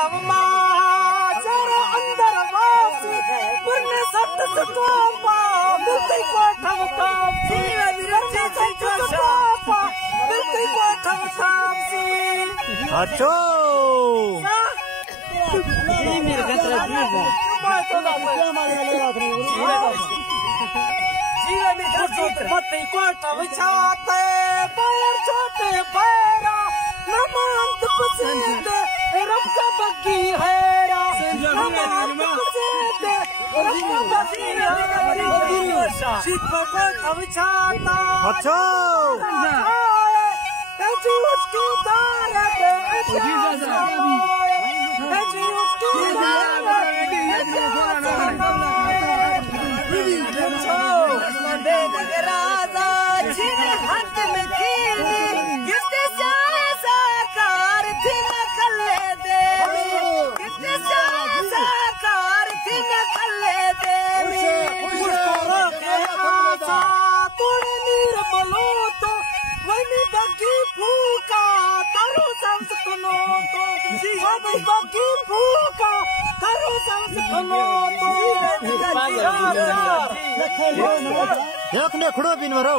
लवमा जरा अंदर वासी पुरने सत्त सतोपा बिल्कुल कोठम काम सी विरचे सतोपा बिल्कुल कोठम काम सी अच्छो मेरे गंतरा जीवन पति कोठम छाते बाहर छोटे पैरा नमंत पसंद रब का बग्गी हैरा नमंत पसंद रब का बग्गी हैरा शिप को तब छाता अच्छो ऐसी उसकी दारत ऐसी उसकी दारत राजा जिन्हें हाथ में कीली किसने साकार थी न कले दे कितने साकार थी न कले दे आशा तोड़े नीर बलो तो वही बग्गी फूका तारो संस कनो तो वही बग्गी फूका तारो संस कनो तो एक ने खड़ो बिन मरो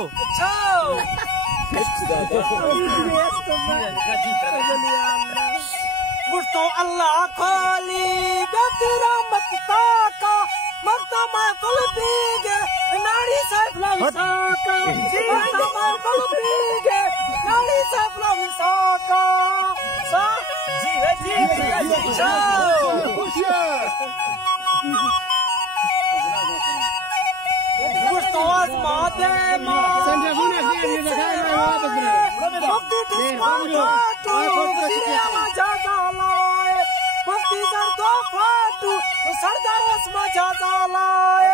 मुझको अल्लाह खोली गतिरा मक्ता का मक्ता मैं कुल पीगे नाड़ी से फ्लमसाका मक्ता मैं कुल पीगे नाड़ी से फ्लमसाका सा जी मुझको आसमां दे मां सरदार उसमें जाता लाए